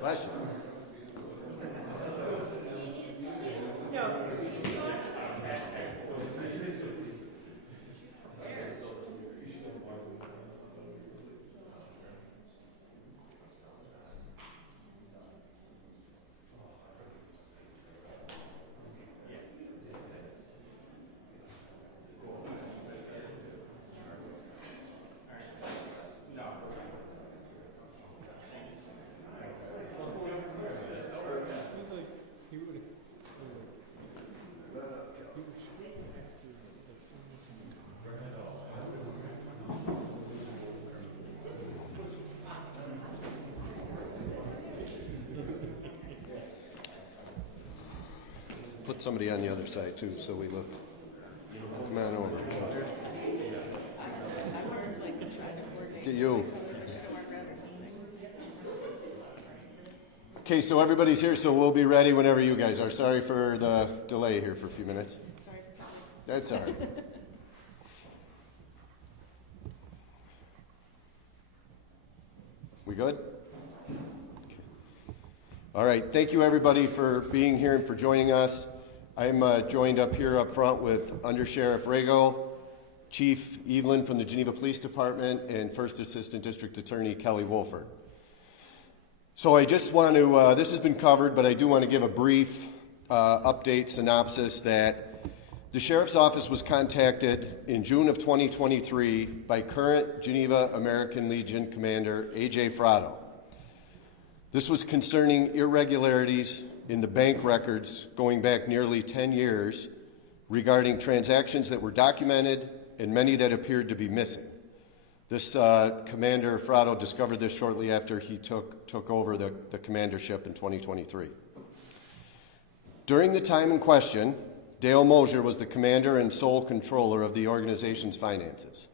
Bless you. Put somebody on the other side too, so we look. Come on over. Get you. Okay, so everybody's here, so we'll be ready whenever you guys are. Sorry for the delay here for a few minutes. Sorry for calling. That's all right. We good? Okay. All right, thank you everybody for being here and for joining us. I'm joined up here up front with Under Sheriff Rago, Chief Evelyn from the Geneva Police Department, and First Assistant District Attorney Kelly Wolford. So I just want to, this has been covered, but I do want to give a brief update synopsis that the Sheriff's Office was contacted in June of 2023 by current Geneva American Legion Commander A.J. Frado. This was concerning irregularities in the bank records going back nearly 10 years regarding transactions that were documented and many that appeared to be missing. This Commander Frado discovered this shortly after he took over the commandership in 2023. During the time in question, Dale Mosher was the commander and sole controller of the organization's finances.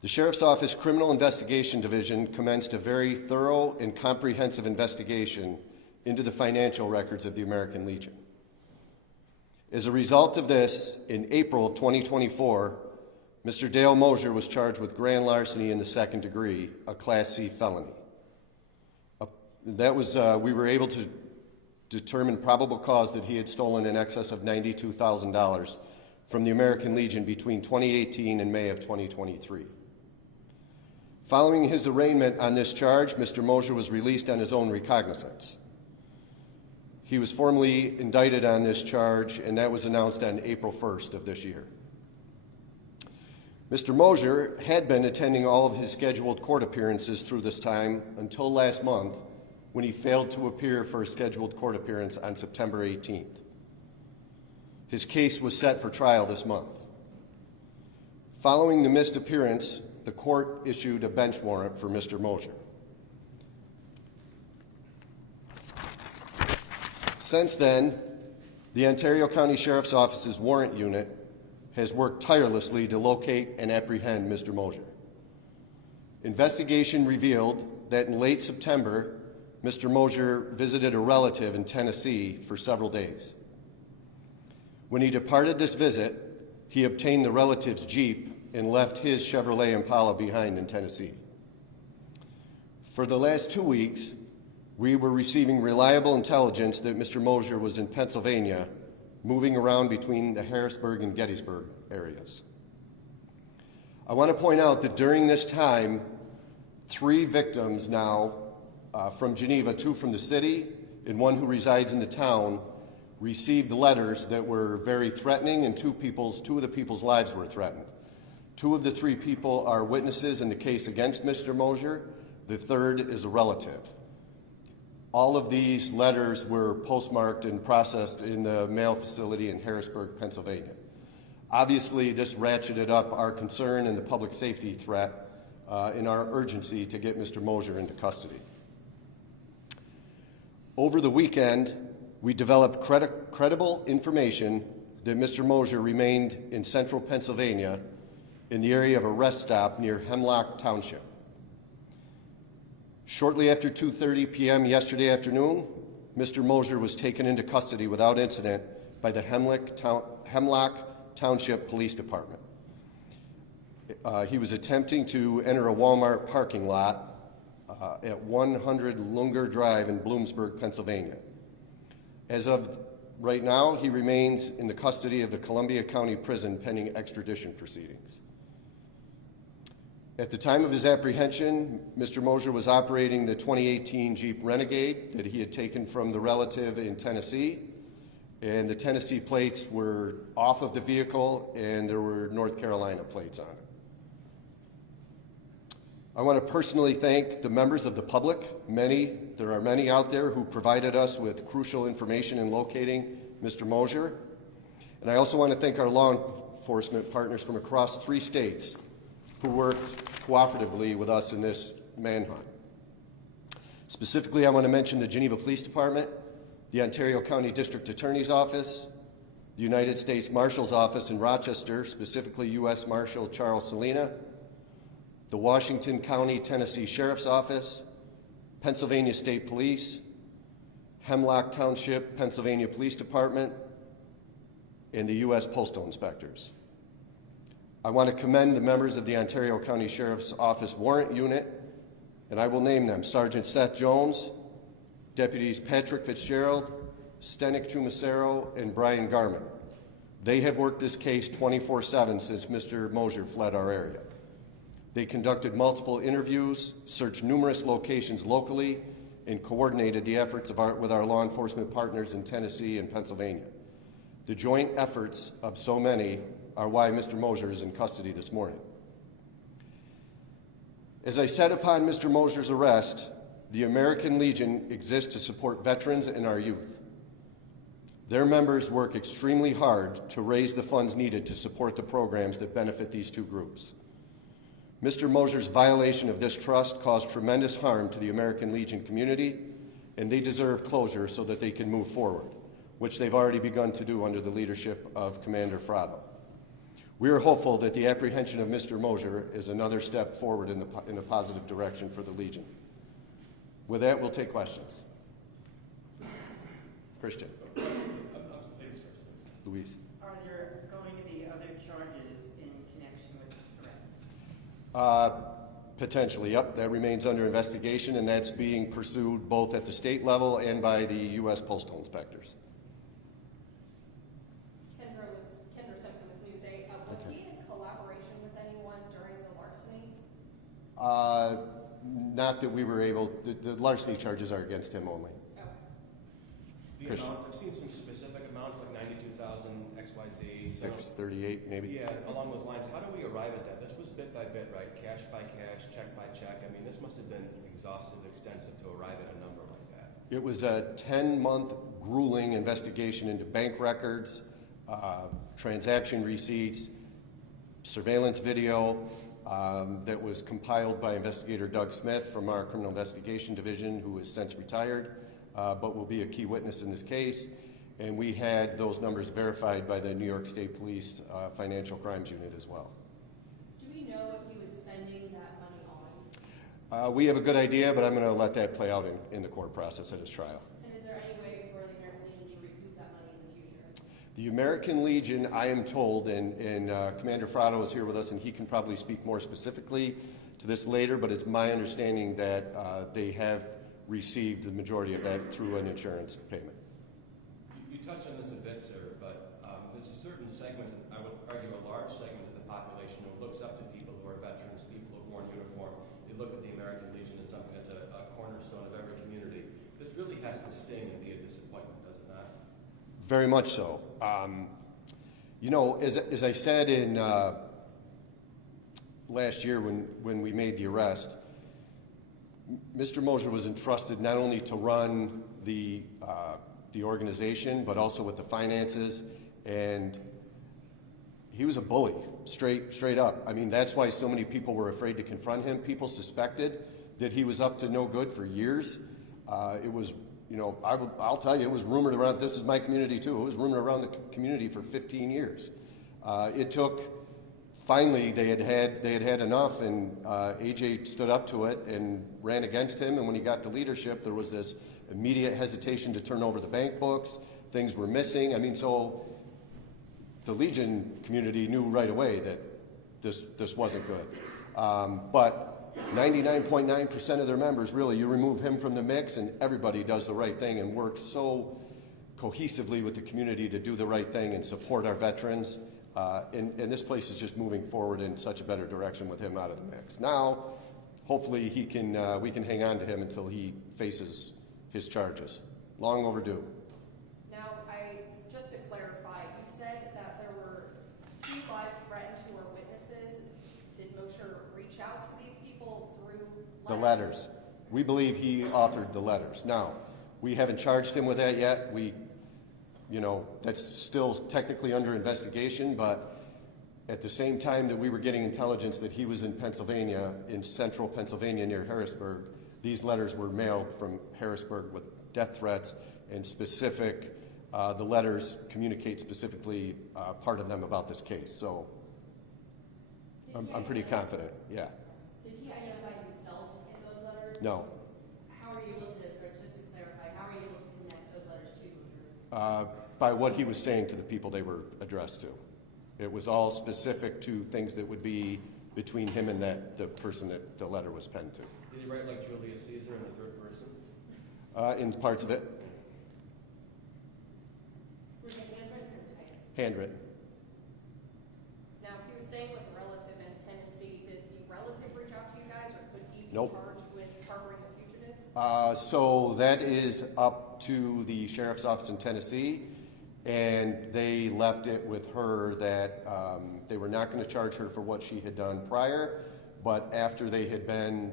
The Sheriff's Office Criminal Investigation Division commenced a very thorough and comprehensive investigation into the financial records of the American Legion. As a result of this, in April of 2024, Mr. Dale Mosher was charged with grand larceny in the second degree, a Class C felony. We were able to determine probable cause that he had stolen in excess of $92,000 from the American Legion between 2018 and May of 2023. Following his arraignment on this charge, Mr. Mosher was released on his own recognizance. He was formally indicted on this charge, and that was announced on April 1st of this year. Mr. Mosher had been attending all of his scheduled court appearances through this time until last month, when he failed to appear for a scheduled court appearance on September 18th. His case was set for trial this month. Following the missed appearance, the court issued a bench warrant for Mr. Mosher. Since then, the Ontario County Sheriff's Office's warrant unit has worked tirelessly to locate and apprehend Mr. Mosher. Investigation revealed that in late September, Mr. Mosher visited a relative in Tennessee for several days. When he departed this visit, he obtained the relative's Jeep and left his Chevrolet Impala behind in Tennessee. For the last 2 weeks, we were receiving reliable intelligence that Mr. Mosher was in Pennsylvania, moving around between the Harrisburg and Gettysburg areas. I want to point out that during this time, 3 victims now from Geneva, 2 from the city and 1 who resides in the town, received letters that were very threatening, and 2 of the people's lives were threatened. 2 of the 3 people are witnesses in the case against Mr. Mosher. The 3rd is a relative. All of these letters were postmarked and processed in the mail facility in Harrisburg, Pennsylvania. Obviously, this ratcheted up our concern and the public safety threat in our urgency to get Mr. Mosher into custody. Over the weekend, we developed credible information that Mr. Mosher remained in central Pennsylvania in the area of a rest stop near Hemlock Township. Shortly after 2:30 p.m. yesterday afternoon, Mr. Mosher was taken into custody without incident by the Hemlock Township Police Department. He was attempting to enter a Walmart parking lot at 100 Lunger Drive in Bloomsburg, Pennsylvania. As of right now, he remains in the custody of the Columbia County Prison pending extradition proceedings. At the time of his apprehension, Mr. Mosher was operating the 2018 Jeep Renegade that he had taken from the relative in Tennessee, and the Tennessee plates were off of the vehicle and there were North Carolina plates on it. I want to personally thank the members of the public. There are many out there who provided us with crucial information in locating Mr. Mosher. And I also want to thank our law enforcement partners from across 3 states who worked cooperatively with us in this manhunt. Specifically, I want to mention the Geneva Police Department, the Ontario County District Attorney's Office, the United States Marshal's Office in Rochester, specifically U.S. Marshal Charles Salina, the Washington County, Tennessee Sheriff's Office, Pennsylvania State Police, Hemlock Township, Pennsylvania Police Department, and the U.S. Postal Inspectors. I want to commend the members of the Ontario County Sheriff's Office Warrant Unit, and I will name them: Sergeant Seth Jones, Deputies Patrick Fitzgerald, Stenik Chumacero, and Brian Garman. They have worked this case 24/7 since Mr. Mosher fled our area. They conducted multiple interviews, searched numerous locations locally, and coordinated the efforts with our law enforcement partners in Tennessee and Pennsylvania. The joint efforts of so many are why Mr. Mosher is in custody this morning. As I said upon Mr. Mosher's arrest, the American Legion exists to support veterans and our youth. Their members work extremely hard to raise the funds needed to support the programs that benefit these 2 groups. Mr. Mosher's violation of this trust caused tremendous harm to the American Legion community, and they deserve closure so that they can move forward, which they've already begun to do under the leadership of Commander Frado. We are hopeful that the apprehension of Mr. Mosher is another step forward in a positive direction for the Legion. With that, we'll take questions. Christian. Louise. Are there going to be other charges in connection with the threats? Potentially, yep. That remains under investigation, and that's being pursued both at the state level and by the U.S. Postal Inspectors. Kendra Simpson with News 8. Was he in collaboration with anyone during the larceny? Not that we were able, the larceny charges are against him only. The Christian. amount, I've seen some specific amounts, like 92,000 XYZ. 638 maybe? Yeah, along those lines. How do we arrive at that? This was bit by bit, right? Cash by cash, check by check. I mean, this must have been exhaustive, extensive to arrive at a number like that. It was a 10-month grueling investigation into bank records, transaction receipts, surveillance video that was compiled by investigator Doug Smith from our criminal investigation division, who has since retired, but will be a key witness in this case. And we had those numbers verified by the New York State Police Financial Crimes Unit as well. Do we know what he was spending that money on? We have a good idea, but I'm going to let that play out in the court process at his trial. And is there any way for the American Legion to recoup that money in the future? The American Legion, I am told, and Commander Frado is here with us, and he can probably speak more specifically to this later, but it's my understanding that they have received the majority of that through an insurance payment. You touched on this a bit, sir, but there's a certain segment, I would argue a large segment of the population who looks up to people who are veterans, people who have worn uniform. They look at the American Legion as something that's a cornerstone of every community. This really has to sting and be a disappointment, does it not? Very much so. You know, as I said in last year when we made the arrest, Mr. Mosher was entrusted not only to run the organization, but also with the finances, and he was a bully, straight up. I mean, that's why so many people were afraid to confront him. People suspected that he was up to no good for years. It was, you know, I'll tell you, it was rumored around, this is my community too, it was rumored around the community for 15 years. It took, finally, they had had enough, and AJ stood up to it and ran against him, and when he got the leadership, there was this immediate hesitation to turn over the bank books. Things were missing. I mean, so the Legion community knew right away that this wasn't good. But 99.9% of their members, really, you remove him from the mix and everybody does the right thing and works so cohesively with the community to do the right thing and support our veterans. And this place is just moving forward in such a better direction with him out of the mix. Now, hopefully we can hang on to him until he faces his charges. Long overdue. Now, just to clarify, you said that there were 2 lives threatened who are witnesses. Did Mosher reach out to these people through letters? The letters. We believe he authored the letters. Now, we haven't charged him with that yet. You know, that's still technically under investigation, but at the same time that we were getting intelligence that he was in Pennsylvania, in central Pennsylvania near Harrisburg, these letters were mailed from Harrisburg with death threats and specific, the letters communicate specifically part of them about this case. So I'm pretty confident, yeah. Did he identify himself in those letters? No. How are you able to, so just to clarify, how are you able to connect those letters to Mosher? By what he was saying to the people they were addressed to. It was all specific to things that would be between him and the person that the letter was penned to. Did he write like Julius Caesar in the third person? In parts of it, Were they handwritten or typed? handwritten. Now, if he was staying with a relative in Tennessee, did the relative reach out to you guys, or could he be Nope. charged with harboring a fugitive? So that is up to the sheriff's office in Tennessee, and they left it with her that they were not going to charge her for what she had done prior, but after they had been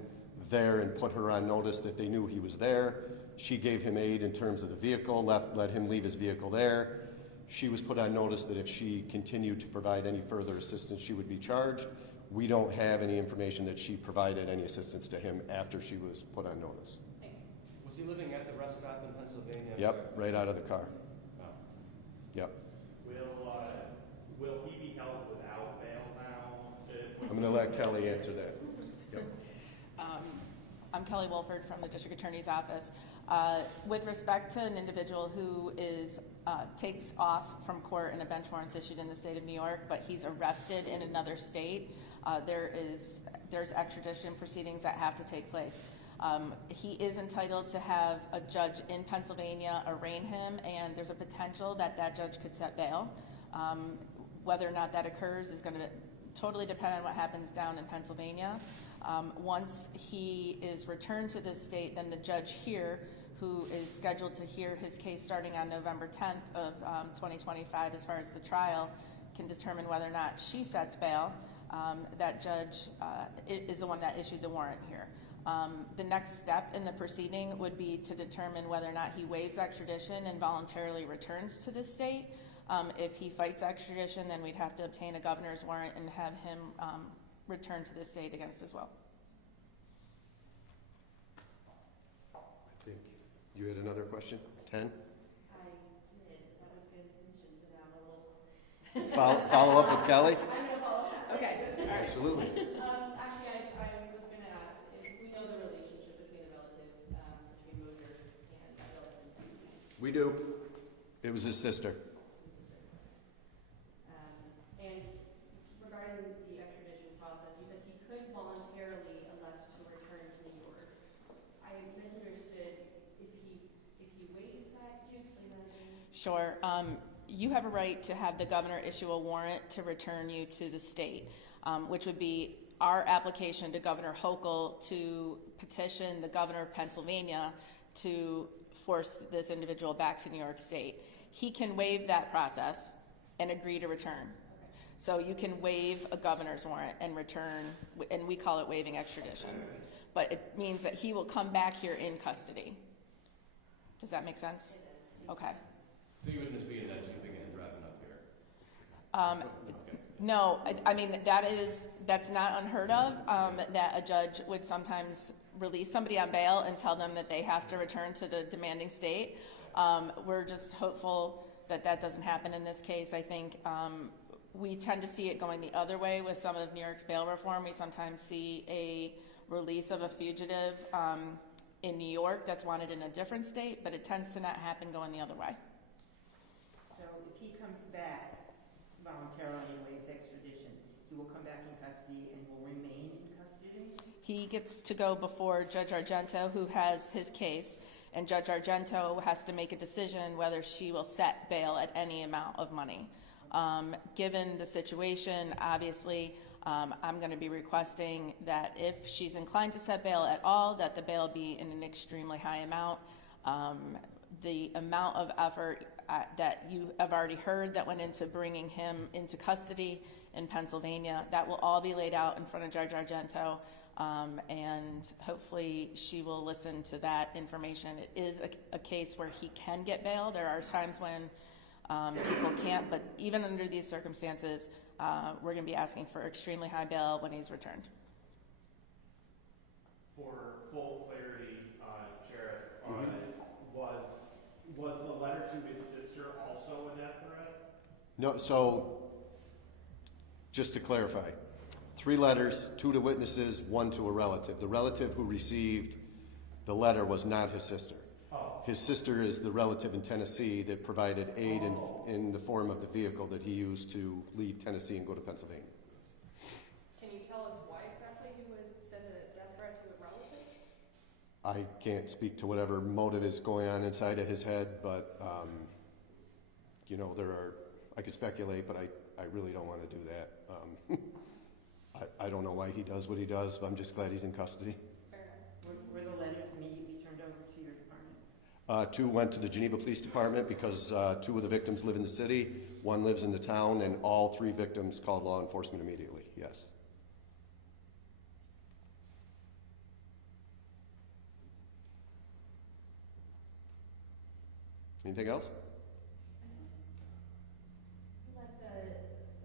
there and put her on notice that they knew he was there, she gave him aid in terms of the vehicle, let him leave his vehicle there. She was put on notice that if she continued to provide any further assistance, she would be charged. We don't have any information that she provided any assistance to him after she was put on notice. Was he living at the rest stop in Pennsylvania? Yep, right out of the car. Oh. Yep. Will he be held without bail now? I'm going to let Kelly answer that. Yep. I'm Kelly Wolford from the District Attorney's Office. With respect to an individual who takes off from court and a bench warrant's issued in the state of New York, but he's arrested in another state, there's extradition proceedings that have to take place. He is entitled to have a judge in Pennsylvania arraign him, and there's a potential that that judge could set bail. Whether or not that occurs is going to totally depend on what happens down in Pennsylvania. Once he is returned to this state, then the judge here, who is scheduled to hear his case starting on November 10th of 2025 as far as the trial, can determine whether or not she sets bail. That judge is the one that issued the warrant here. The next step in the proceeding would be to determine whether or not he waives extradition and voluntarily returns to the state. If he fights extradition, then we'd have to obtain a governor's warrant and have him return to the state against his will. I think you had another question? 10? I did. That was good. You should sit down a little. Follow up with Kelly? I'm gonna follow up. Okay. All right. Absolutely. Actually, I was gonna ask if we know the relationship between the relative, between Mosher and Dale and Casey. We do. It was his sister. And regarding the extradition process, you said he could voluntarily elect to return to New York. I misunderstood. If he waives that, could you explain that again? Sure. You have a right to have the governor issue a warrant to return you to the state, which would be our application to Governor Hochul to petition the governor of Pennsylvania to force this individual back to New York State. He can waive that process and agree to return. So you can waive a governor's warrant and return, and we call it waiving extradition. But it means that he will come back here in custody. Does that make sense? Okay. So you wouldn't just be in that Jeep again driving up here? Okay. No, I mean, that's not unheard of, that a judge would sometimes release somebody on bail and tell them that they have to return to the demanding state. We're just hopeful that that doesn't happen in this case. I think we tend to see it going the other way with some of New York's bail reform. We sometimes see a release of a fugitive in New York that's wanted in a different state, but it tends to not happen going the other way. So if he comes back voluntarily and waives extradition, he will come back in custody and will remain in custody? He gets to go before Judge Argento, who has his case, and Judge Argento has to make a decision whether she will set bail at any amount of money. Given the situation, obviously, I'm going to be requesting that if she's inclined to set bail at all, that the bail be in an extremely high amount. The amount of effort that you have already heard that went into bringing him into custody in Pennsylvania, that will all be laid out in front of Judge Argento, and hopefully she will listen to that information. It is a case where he can get bail. There are times when people can't, but even under these circumstances, we're going to be asking for extremely high bail when he's returned. For full clarity, Sheriff, was the letter to his sister also a death threat? No, so just to clarify, 3 letters, 2 to witnesses, 1 to a relative. The relative who received the letter was not his sister. Oh. His sister is the relative in Tennessee that provided aid in the form of the vehicle that he used to leave Tennessee and go to Pennsylvania. Can you tell us why exactly he would send a death threat to a relative? I can't speak to whatever motive is going on inside of his head, but, I could speculate, but I really don't want to do that. I don't know why he does what he does, but I'm just glad he's in custody. Fair enough. Were the letters immediately turned over to your department? 2 went to the Geneva Police Department because 2 of the victims live in the city, 1 lives in the town, and all 3 victims called law enforcement immediately, yes. Anything else?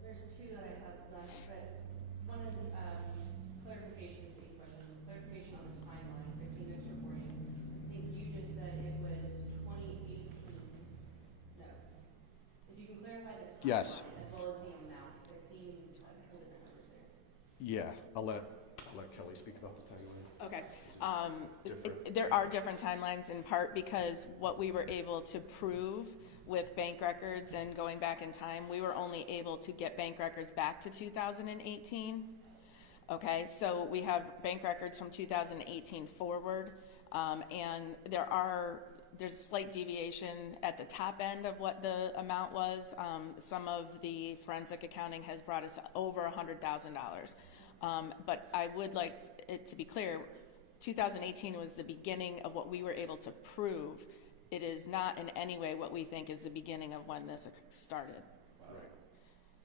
There's 2 that I have left, but one is clarification, state question, clarification on the timelines. I've seen this reporting. I think you just said it was 2018. No. If you can clarify the timeline Yes. as well as the amount. I've seen the numbers there. Yeah, I'll let Kelly speak about the timeline. Okay. Different. There are different timelines in part because what we were able to prove with bank records and going back in time, we were only able to get bank records back to 2018. Okay, so we have bank records from 2018 forward, and there's slight deviation at the top end of what the amount was. Some of the forensic accounting has brought us over $100,000. But I would like, it to be clear, 2018 was the beginning of what we were able to prove. It is not in any way what we think is the beginning of when this started. Right.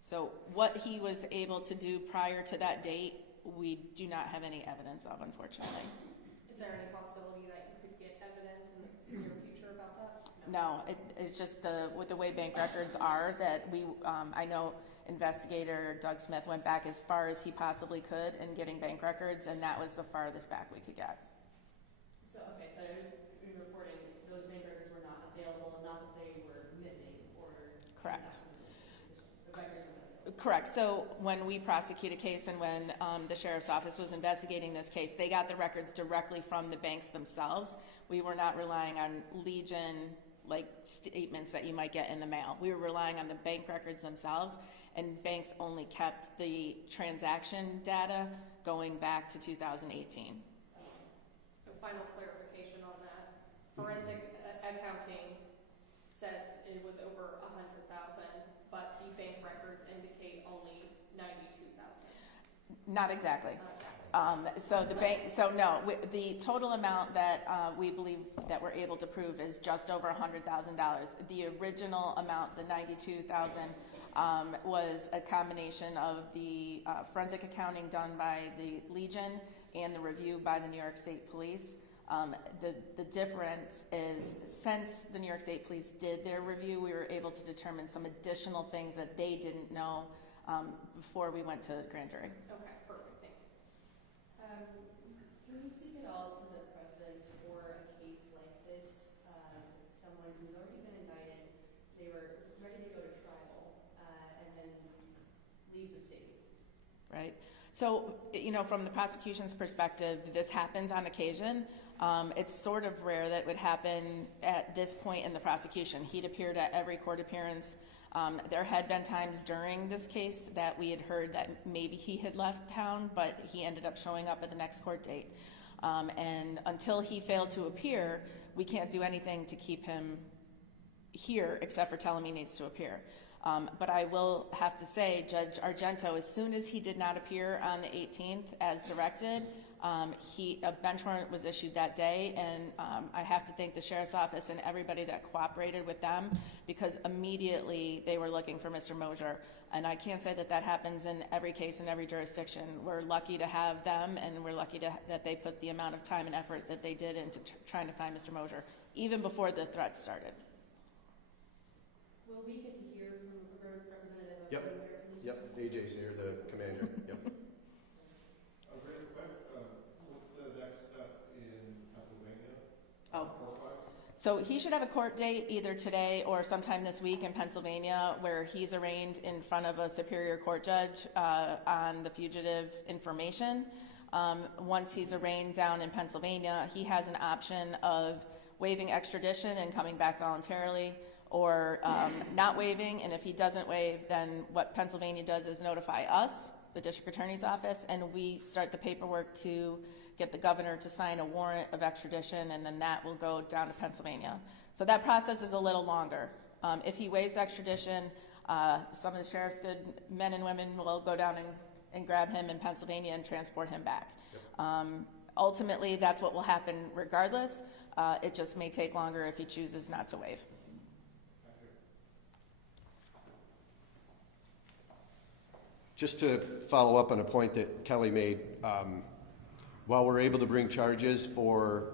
So what he was able to do prior to that date, we do not have any evidence of, unfortunately. Is there any possibility that you could get evidence in the near future about that? No, it's just with the way bank records are that I know investigator Doug Smith went back as far as he possibly could in getting bank records, and that was the farthest back we could get. So, okay, so in reporting, those bank records were not available, not that they were missing or. Correct. The records were not available. Correct. So when we prosecute a case and when the sheriff's office was investigating this case, they got the records directly from the banks themselves. We were not relying on Legion like statements that you might get in the mail. We were relying on the bank records themselves, and banks only kept the transaction data going back to 2018. So final clarification on that. Forensic accounting says it was over 100,000, but the bank records indicate only 92,000. Not exactly. Not exactly. The total amount that we believe that we're able to prove is just over $100,000. The original amount, the $92,000, was a combination of the forensic accounting done by the Legion and the review by the New York State Police. The difference is, since the New York State Police did their review, we were able to determine some additional things that they didn't know before we went to grand jury. Okay, perfect. Thank you. Can you speak at all to the precedent for a case like this? Someone who's already been indicted, they were ready to go to trial, and then leaves the state. Right. So, from the prosecution's perspective, this happens on occasion. It's sort of rare that it would happen at this point in the prosecution. He'd appeared at every court appearance. There had been times during this case that we had heard that maybe he had left town, but he ended up showing up at the next court date. And until he failed to appear, we can't do anything to keep him here except for tell him he needs to appear. But I will have to say, Judge Argento, as soon as he did not appear on the 18th as directed, a bench warrant was issued that day, and I have to thank the sheriff's office and everybody that cooperated with them, because immediately they were looking for Mr. Mosher. And I can't say that that happens in every case in every jurisdiction. We're lucky to have them, and we're lucky that they put the amount of time and effort that they did into trying to find Mr. Mosher, even before the threats started. Will we get to hear from a representative of Yep. the American Legion? Yep, AJ's here, the commander. Yep. Very quick, what's the next step in Pennsylvania? Oh. Court-wise? So he should have a court date either today or sometime this week in Pennsylvania, where he's arraigned in front of a superior court judge on the fugitive information. Once he's arraigned down in Pennsylvania, he has an option of waiving extradition and coming back voluntarily, or not waiving. And if he doesn't waive, then what Pennsylvania does is notify us, the district attorney's office, and we start the paperwork to get the governor to sign a warrant of extradition, and then that will go down to Pennsylvania. So that process is a little longer. If he waives extradition, some of the sheriff's good men and women will go down and grab him in Pennsylvania and transport him back. Ultimately, that's what will happen regardless. It just may take longer if he chooses not to waive. Just to follow up on a point that Kelly made, while we're able to bring charges for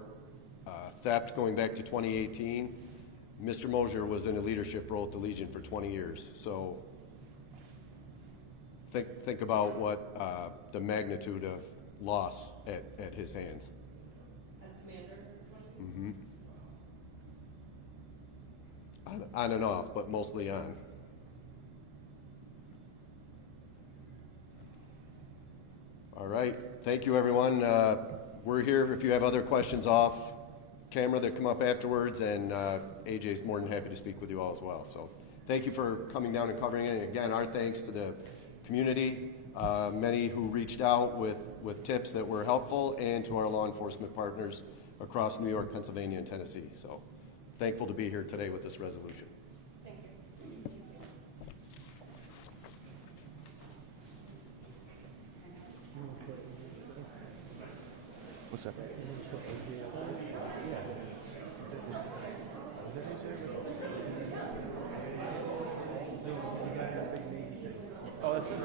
theft going back to 2018, Mr. Mosher was in a leadership role at the Legion for 20 years. So think about what the magnitude of loss at his hands. As commander for 20 years? On and off, but mostly on. All right, thank you, everyone. We're here if you have other questions off camera that come up afterwards, and AJ's more than happy to speak with you all as well. So thank you for coming down and covering it. And again, our thanks to the community, many who reached out with tips that were helpful, and to our law enforcement partners across New York, Pennsylvania, and Tennessee. So thankful to be here today with this resolution. Thank you. sir. Oh, that's it.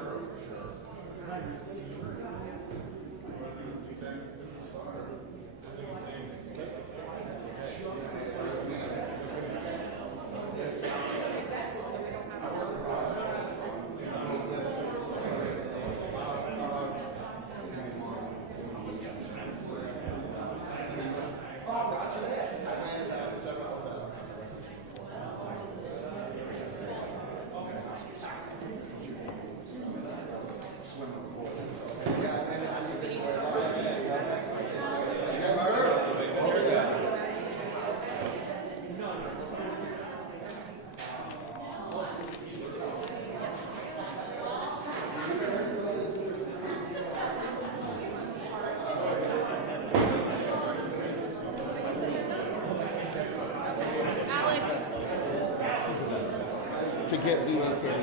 To get Winnek in.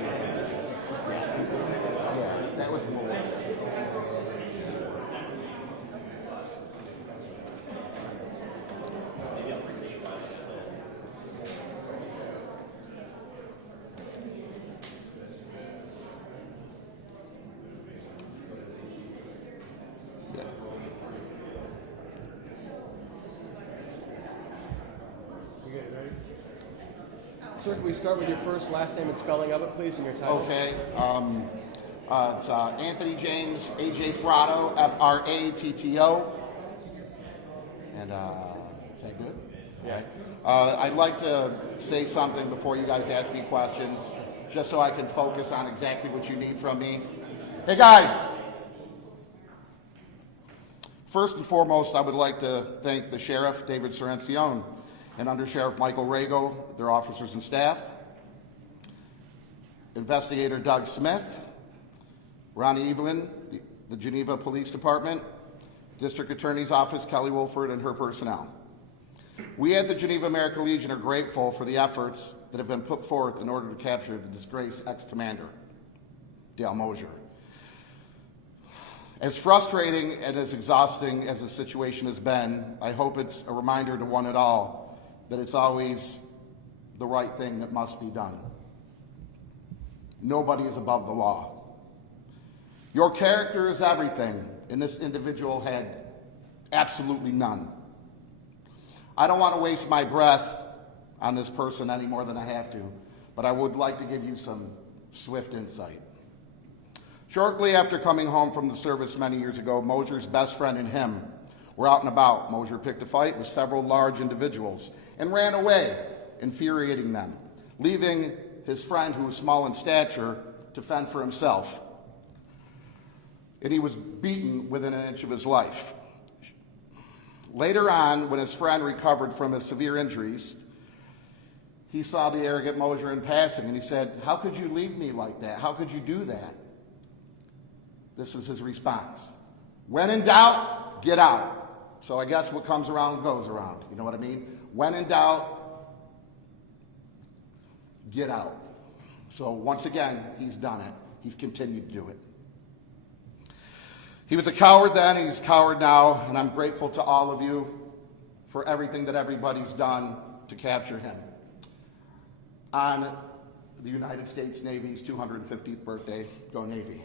Yeah, that was more. Sir, can we start with your first, last name, and spelling of it, please, and your title? Okay. It's Anthony James, A.J. Fratto, F-R-A-T-T-O. And, is that good? Yeah. I'd like to say something before you guys ask me questions, just so I can focus on exactly what you need from me. Hey, guys! First and foremost, I would like to thank the Sheriff, David Sorencione, and Under Sheriff Michael Rago, their officers and staff, Investigator Doug Smith, Ronnie Evelyn, the Geneva Police Department, District Attorney's Office, Kelly Wolford, and her personnel. We at the Geneva American Legion are grateful for the efforts that have been put forth in order to capture the disgraced ex-commander, Dale Mosher. As frustrating and as exhausting as the situation has been, I hope it's a reminder to one and all that it's always the right thing that must be done. Nobody is above the law. Your character is everything, and this individual had absolutely none. I don't want to waste my breath on this person any more than I have to, but I would like to give you some swift insight. Shortly after coming home from the service many years ago, Mosher's best friend and him were out and about. Mosher picked a fight with several large individuals and ran away, infuriating them, leaving his friend, who was small in stature, to fend for himself. And he was beaten within an inch of his life. Later on, when his friend recovered from his severe injuries, he saw the arrogant Mosher in passing, and he said, "How could you leave me like that? How could you do that?" This is his response: "When in doubt, get out." So I guess what comes around goes around. You know what I mean? When in doubt, get out. So once again, he's done it. He's continued to do it. He was a coward then, he's a coward now, and I'm grateful to all of you for everything that everybody's done to capture him. On the United States Navy's 250th birthday, go Navy.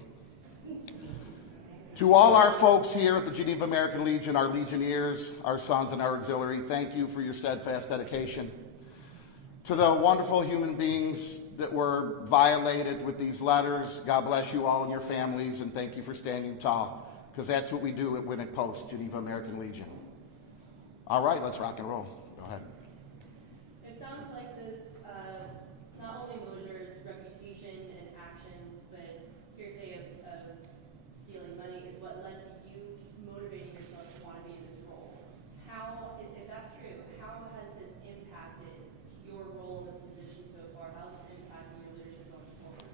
To all our folks here at the Geneva American Legion, our Legionnaires, our sons, and our auxiliary, thank you for your steadfast dedication. To the wonderful human beings that were violated with these letters, God bless you all and your families, and thank you for standing tall, because that's what we do at Winnek Post, Geneva American Legion. All right, let's rock and roll. Go ahead. It sounds like this, not only Mosher's reputation and actions, but hearsay of stealing money is what led to you motivating yourself to want to be in this role. If that's true, how has this impacted your role in this position so far? How has this impacted your leadership going forward?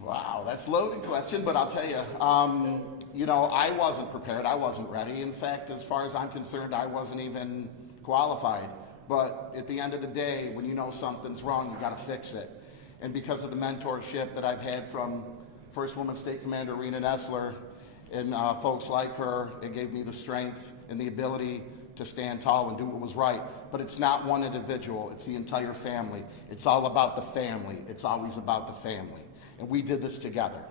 Wow, that's a loaded question, but I'll tell you, I wasn't prepared. I wasn't ready. In fact, as far as I'm concerned, I wasn't even qualified. But at the end of the day, when you know something's wrong, you got to fix it. And because of the mentorship that I've had from First Woman State Commander Rena Nessler and folks like her. It gave me the strength and the ability to stand tall and do what was right. But it's not one individual, it's the entire family. It's all about the family. It's always about the family. And we did this together,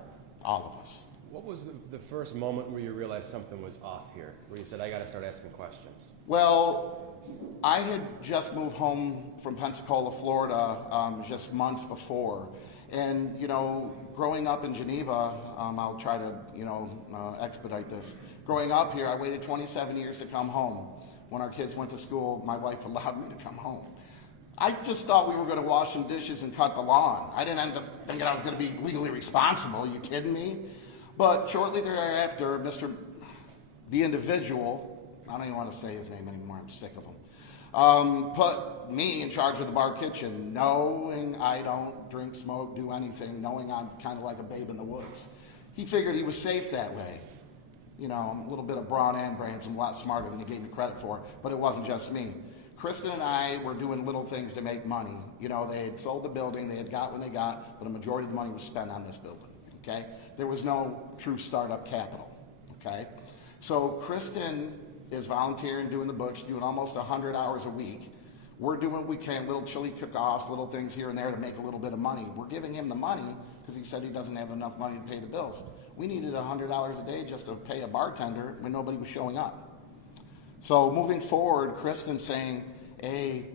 all of us. What was the first moment where you realized something was off here, where you said, I got to start asking questions? Well, I had just moved home from Pensacola, Florida, just months before. And, you know, growing up in Geneva, I'll try to, expedite this. Growing up here, I waited 27 years to come home. When our kids went to school, my wife allowed me to come home. I just thought we were going to wash some dishes and cut the lawn. I didn't end up thinking I was going to be legally responsible. Are you kidding me? But shortly thereafter, the individual, I don't even want to say his name anymore, I'm sick of him, put me in charge of the bar kitchen, knowing I don't drink, smoke, do anything, knowing I'm kind of like a babe in the woods. He figured he was safe that way. You know, a little bit of brawn and brains. I'm a lot smarter than he gave me credit for, but it wasn't just me. Kristen and I were doing little things to make money. You know, they had sold the building, they had got what they got, but a majority of the money was spent on this building, okay? There was no true startup capital, okay? So Kristen is volunteering, doing the books, doing almost 100 hours a week. We're doing what we can, little chili cook-offs, little things here and there to make a little bit of money. We're giving him the money because he said he doesn't have enough money to pay the bills. We needed $100 a day just to pay a bartender when nobody was showing up. So moving forward, Kristen's saying, hey,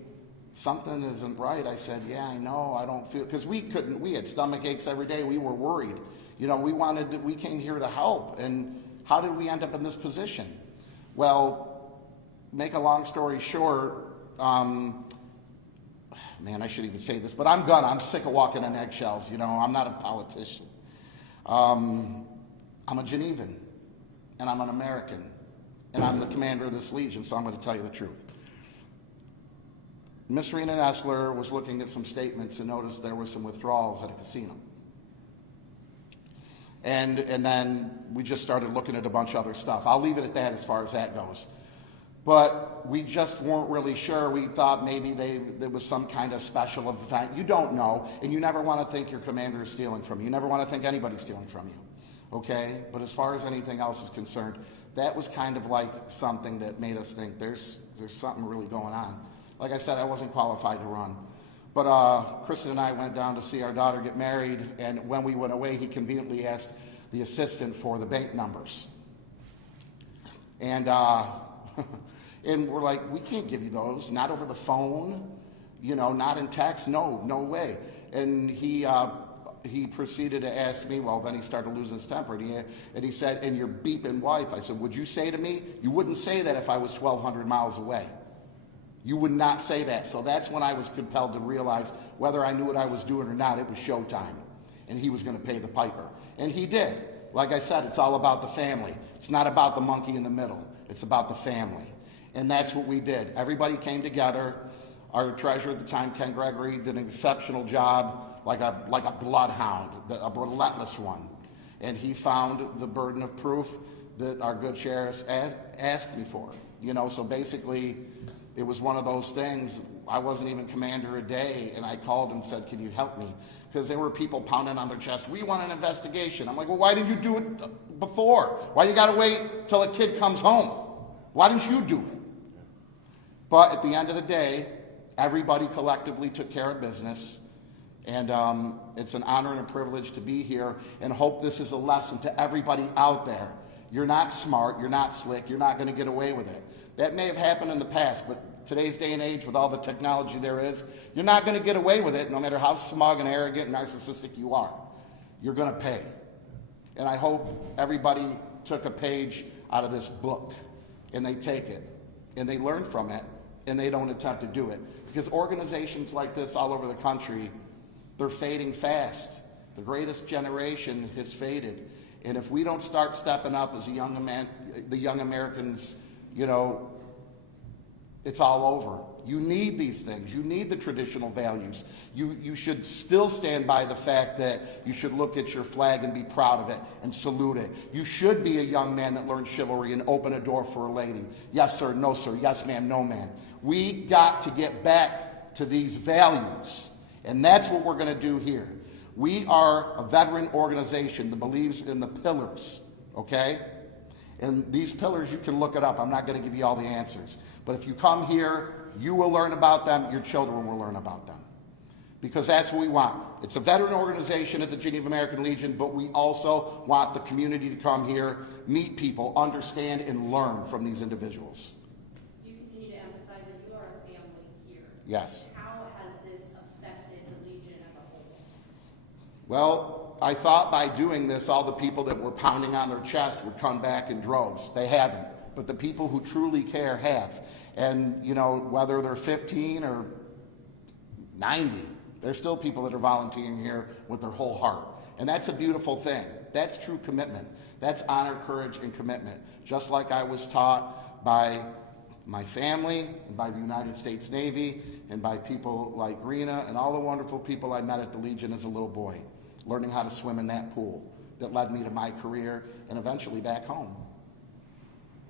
something isn't right. I said, yeah, I know, I don't feel, because we had stomach aches every day. We were worried. You know, we came here to help. And how did we end up in this position? Well, make a long story short, man, I shouldn't even say this, but I'm sick of walking on eggshells. You know, I'm not a politician. I'm a Genevan, and I'm an American, and I'm the commander of this legion, so I'm going to tell you the truth. Miss Rena Nessler was looking at some statements and noticed there were some withdrawals at a casino. And then we just started looking at a bunch of other stuff. I'll leave it at that as far as that goes. But we just weren't really sure. We thought maybe there was some kind of special event. You don't know, and you never want to think your commander is stealing from you. You never want to think anybody's stealing from you, okay? But as far as anything else is concerned, that was kind of like something that made us think there's something really going on. Like I said, I wasn't qualified to run. But Kristen and I went down to see our daughter get married, and when we went away, he conveniently asked the assistant for the bank numbers. And and we're like, we can't give you those, not over the phone, you know, not in text, no way. And he proceeded to ask me, well, then he started losing his temper, and he said, and your beeping wife. I said, would you say to me, you wouldn't say that if I was 1,200 miles away. You would not say that. So that's when I was compelled to realize whether I knew what I was doing or not, it was showtime. And he was going to pay the piper. And he did. Like I said, it's all about the family. It's not about the monkey in the middle. It's about the family. And that's what we did. Everybody came together. Our treasurer at the time, Ken Gregory, did an exceptional job, like a bloodhound, a relentless one. And he found the burden of proof that our good sheriffs asked me for. You know, so basically, it was one of those things. I wasn't even commander a day, and I called and said, can you help me? Because there were people pounding on their chest, we want an investigation. I'm like, well, why did you do it before? Why you got to wait till a kid comes home? Why didn't you do it? But at the end of the day, everybody collectively took care of business, and it's an honor and a privilege to be here, and hope this is a lesson to everybody out there. You're not smart, you're not slick, you're not going to get away with it. That may have happened in the past, but today's day and age, with all the technology there is, you're not going to get away with it no matter how smug and arrogant and narcissistic you are. You're going to pay. And I hope everybody took a page out of this book, and they take it, and they learn from it, and they don't attempt to do it. Because organizations like this all over the country, they're fading fast. The greatest generation has faded. And if we don't start stepping up as the young Americans, you know, it's all over. You need these things. You need the traditional values. You should still stand by the fact that you should look at your flag and be proud of it and salute it. You should be a young man that learns chivalry and open a door for a lady. Yes, sir, no, sir, yes, ma'am, no, ma'am. We got to get back to these values, and that's what we're going to do here. We are a veteran organization that believes in the pillars, okay? And these pillars, you can look it up. I'm not going to give you all the answers. But if you come here, you will learn about them. Your children will learn about them. Because that's what we want. It's a veteran organization at the Geneva American Legion, but we also want the community to come here, meet people, understand, and learn from these individuals. You continue to emphasize that you are a family here. Yes. How has this affected the Legion as a whole? Well, I thought by doing this, all the people that were pounding on their chest would come back in droves. They haven't. But the people who truly care have. And, you know, whether they're 15 or 90, there's still people that are volunteering here with their whole heart. And that's a beautiful thing. That's true commitment. That's honor, courage, and commitment. Just like I was taught by my family, and by the United States Navy, and by people like Rena, and all the wonderful people I met at the Legion as a little boy, learning how to swim in that pool that led me to my career and eventually back home.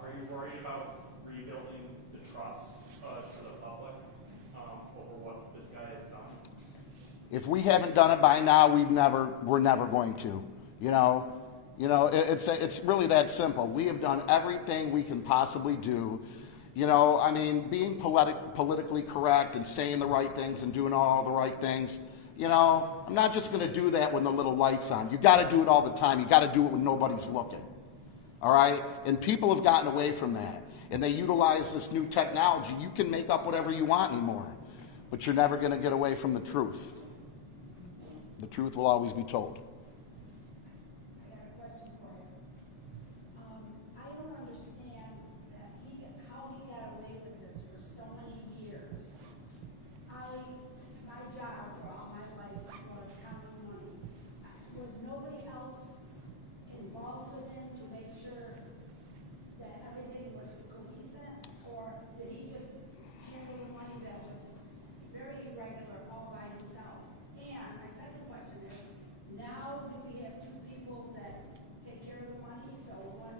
Are you worried about rebuilding the trust to the public over what this guy has done? If we haven't done it by now, we're never going to. It's really that simple. We have done everything we can possibly do. I mean, being politically correct and saying the right things and doing all the right things. I'm not just going to do that when the little light's on. You got to do it all the time. You got to do it when nobody's looking. All right? And people have gotten away from that. And they utilize this new technology. You can make up whatever you want anymore. But you're never going to get away from the truth. The truth will always be told. I got a question for you. I don't understand that how he got away with this for so many years. My job for all my life was counting money. Was nobody else involved with it to make sure that everything was cohesive? Or did he just handle the money that was very irregular all by himself? And my second question is, now do we have two people that take care of the money so one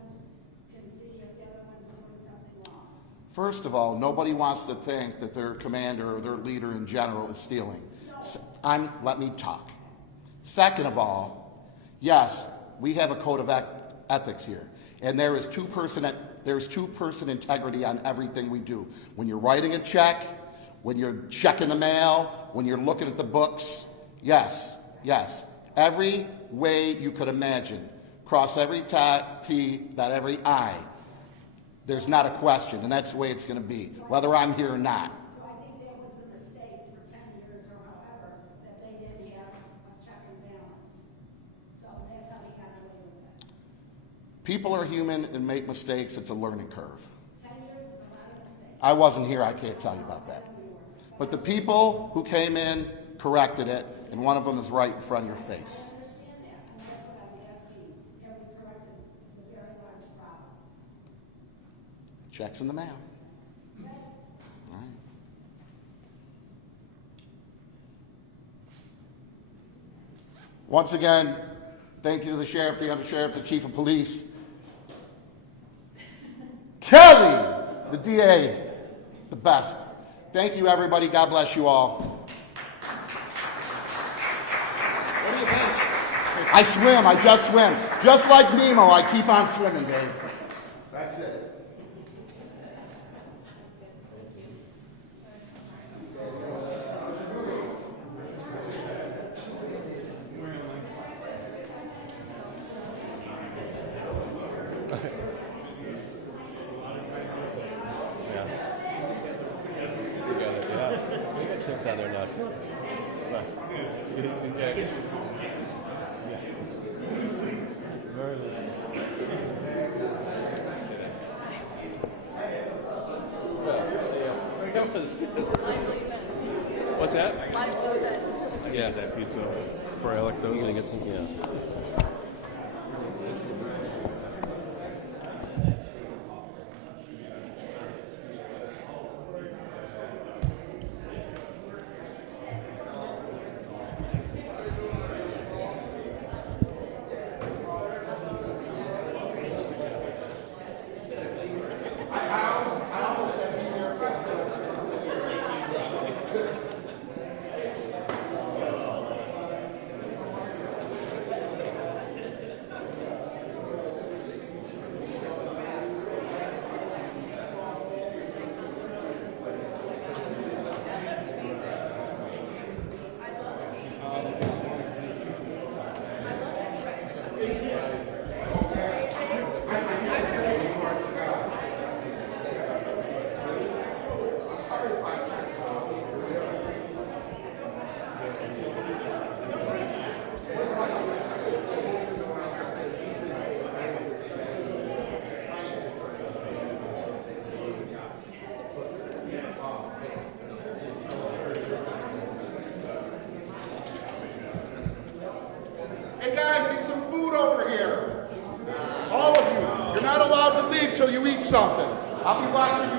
can see if the other one's doing something wrong? First of all, nobody wants to think that their commander or their leader in general is stealing. Let me talk. Second of all, yes, we have a code of ethics here. And there is two-person integrity on everything we do. When you're writing a check, when you're checking the mail, when you're looking at the books, yes. Every way you could imagine. Cross every T, dot every I. There's not a question, and that's the way it's going to be, whether I'm here or not. So I think that was the mistake for 10 years or however, that they didn't have a check and balance. So that's how he got away with it. People are human and make mistakes. It's a learning curve. 10 years is a lot of mistakes. I wasn't here. I can't tell you about that. But the people who came in corrected it, and one of them is right in front of your face. I understand that, and that's what I'm asking. Have we corrected the very large problem? Checks in the mail. All right. Once again, thank you to the sheriff, the undersheriff, the chief of police, Kelly, the DA, the best. Thank you, everybody. God bless you all. I swim. I just swim. Just like Nemo, I keep on swimming, Dave. That's it. We got chicks out there now too. What's that? Yeah, that pizza for Alec. Those. You gonna get some? Yeah. something. I'll be watching